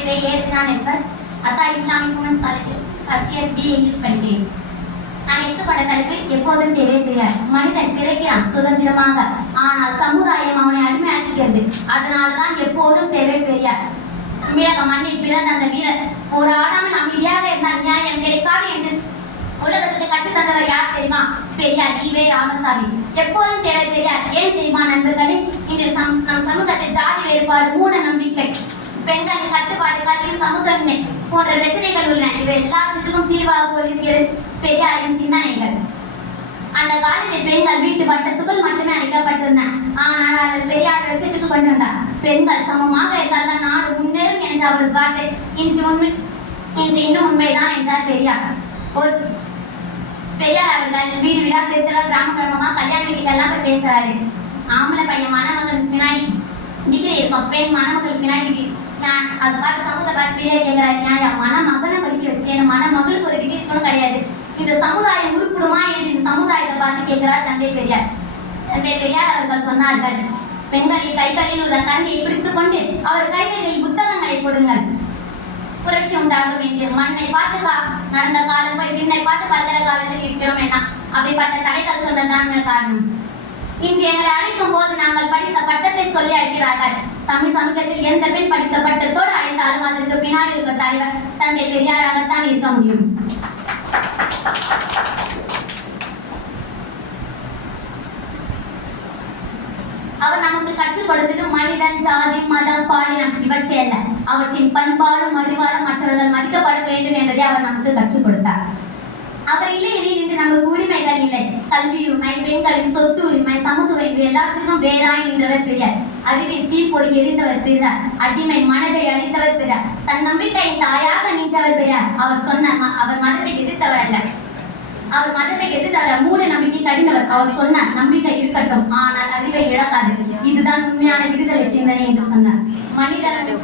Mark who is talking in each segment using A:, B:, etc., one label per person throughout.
A: என் பெயர் ஏர்ஜினா நெல்பர் அத்தா இஸ்லாமிக் உமன்ஸ் காலேஜில் ஃபர்ஸ்ட் இயர் பி இங்கிலீஷ் படிக்கிறேன் நான் எடுத்துக்கொண்ட தலைப்பு எப்போதும் தேவை மனிதன் பிறக்கிறான் சுதந்திரமாக ஆனால் சமுதாயம் அவனை அடிமையாக்குகிறது அதனால்தான் எப்போதும் தேவை பெரியார் தமிழக மண்ணில் பிறந்த அந்த வீரர் போராடாமல் அமைதியாக இருந்தால் நியாயம் கிடைக்காது என்று உலகத்துக்கு கட்சி தந்தவர் யார் தெரியுமா பெரியார் ஈவே ராமசாமி எப்போதும் தேவை பெரியார் ஏன் தெரியுமா நண்பர்களே இன்று நம் சமூகத்தில் ஜாதி வேறுபாடு மூட நம்பிக்கை பெண்களின் கட்டுப்பாடு கல்வி சமத்துவமின்மை போன்ற பிரச்சனைகள் உள்ளன. இவை எல்லாத்துக்கும் தீர்வாக இருக்கிறது பெரியாரின் சிந்தனைகள். அந்த காலத்தில் பெண்கள் வீட்டு வட்டத்துக்குள் மட்டுமே அழைக்கப்பட்டிருந்தார் ஆனால் அவர் பெரியார் லட்சத்துக்கு கொண்டிருந்தார் பெண்கள் சமமாக இருந்தால் தான் நாடு முன்னேறும் என்ற அவரது வார்த்தை இன்று உண்மை இன்று இன்னும் உண்மைதான் என்றார் பெரியார். ஒரு பெரியார் அவர்கள் வீடு வீடா திருத்தல கிராம கிராமமா கல்யாண வீட்டுக்கெல்லாம் போய் பேசுறாரு. ஆம்பளை பையன் மணமகனுக்கு பின்னாடி டிகிரி இருக்கும் பெண் மணமகளுக்கு பின்னாடி நான் அது பார்த்து சமூக பார்த்து பெரியார் கேட்கிறாரு நியாயம் மணமகனை படிக்க வச்சு என் மன மகளுக்கு ஒரு டிகிரி கூட கிடையாது. இந்த சமுதாயம் உருப்பிடுமா என்று இந்த சமுதாயத்தை பார்த்து கேட்கிறார் தந்தை பெரியார். தந்தை பெரியார் அவர்கள் சொன்னார்கள் பெண்களின் கைகளில் உள்ள கண்ணை பிடித்துக் கொண்டு அவர் கைகளில் புத்தகங்களை கொடுங்கள். புரட்சி உண்டாகும் என்று மண்ணை பார்த்து கா- நடந்த காலம் போய் பின்னை பார்த்து பார்க்கிற காலத்தில் இருக்கிறோம் என்ன? அப்படிப்பட்ட தலைகள் சொன்னதான் காரணம். இன்று எங்களை அழைக்கும் போது நாங்கள் படித்த பட்டத்தை சொல்லி அழைக்கிறார்கள் தமிழ் சமூகத்தில் எந்த பெண் படித்த பட்டத்தோடு அழைத்தாலும் அதற்கு பின்னாடி இருக்க தலைவர் தந்தை பெரியாராகத்தான் இருக்க முடியும். அவர் நமக்கு கற்றுக் கொடுத்தது மனிதன் ஜாதி மதம் பாலினம் இவற்றை அல்ல. அவற்றின் பண்பாடும் அறிவாலும் மற்றவர்கள் மதிக்கப்பட வேண்டும் என்பதை அவர் நமக்கு கற்றுக் கொடுத்தார். அவர் இல்லை எனில் இன்று நமக்கு உரிமைகள் இல்லை. கல்வி உரிமை பெண்களின் சொத்து உரிமை சமூக வைப்பு எல்லாவற்றிற்கும் வேறாய் நின்றவர் பெரியார். அறிவில் தீப்பொறி எரிந்தவர் பெரியார் அடிமை மனதை அழித்தவர் பெரியார் தன் நம்பிக்கையின் தாயாக நின்றவர் பெரியார் அவர் சொன்ன அவர் மதத்தை எதிர்த்தவர் அல்ல. அவர் மதத்தை எதிர்த்தவர் மூட நம்பிக்கை கடிந்தவர். அவர் சொன்னார் நம்பிக்கை இருக்கட்டும். ஆனால் அறிவை இழக்காது. இதுதான் உண்மையான விடுதலை சிந்தனை என்று சொன்னார். மனிதன்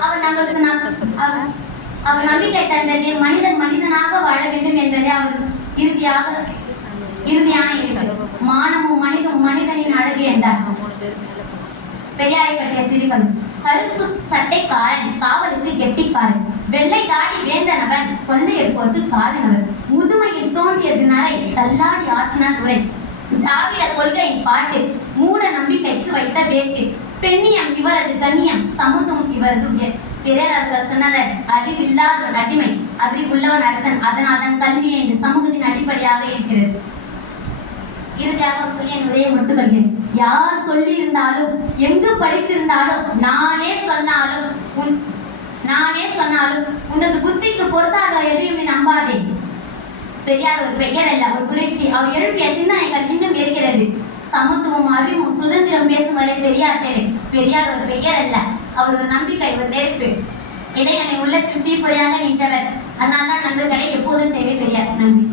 A: அவர் நம்மளுக்கு நம்- அவர் அவர் நம்பிக்கை தந்தது மனிதன் மனிதனாக வாழ வேண்டும் என்பதே அவர் இறுதியாக இறுதியான மானமும் மனிதம் மனிதனின் அழகு பெரியாரை பற்றிய சிறுகள் கருப்பு சட்டைக்காரன் காவலுக்கு கெட்டிக்காரன். வெள்ளை தாடி வேந்தனவன் கொள்ளை எடுப்போருக்கு காலனவர் முதுமையில் தோன்றியது நரை தள்ளாடி ஆற்றினார் உரை. திராவிட கொள்கையின் பாட்டு மூட நம்பிக்கைக்கு வைத்த வேட்டு. பெண்ணியம் இவரது கண்ணியம் சமுதம் இவரது உயர். பிறர் அவர்கள் சொன்னனர் அறிவில்லாதவன் அடிமை அறிவுள்ளவன் அரசன் அதனால் தான் கல்வியை இந்த சமூகத்தின் அடிப்படையாக இருக்கிறது. இறுதியாக சொல்லி என் உரையை முடித்துக் கொள்கிறேன் யார் சொல்லி இருந்தாலும் எங்கு படித்திருந்தாலும் நானே சொன்னாலும் உன் நானே சொன்னாலும் உனது புத்திக்கு பொருத்தாத எதையுமே நம்பாதே. பெரியார் ஒரு பெயர் அல்ல ஒரு புரட்சி. அவர் எழுப்பிய சிந்தனைகள் இன்னும் இருக்கிறது. சமத்துவம் அறிவும் சுதந்திரம் பேசும் வரை பெரியார் தேவை பெரியார் ஒரு பெயர் அல்ல அவர் ஒரு நம்பிக்கை ஒரு நெருப்பு. இளைஞனை உள்ளத்தில் தீப்பொறியாக நின்றவர். அதனால்தான் நண்பர்களை எப்போதும் தேவை பெரியார். நன்றி.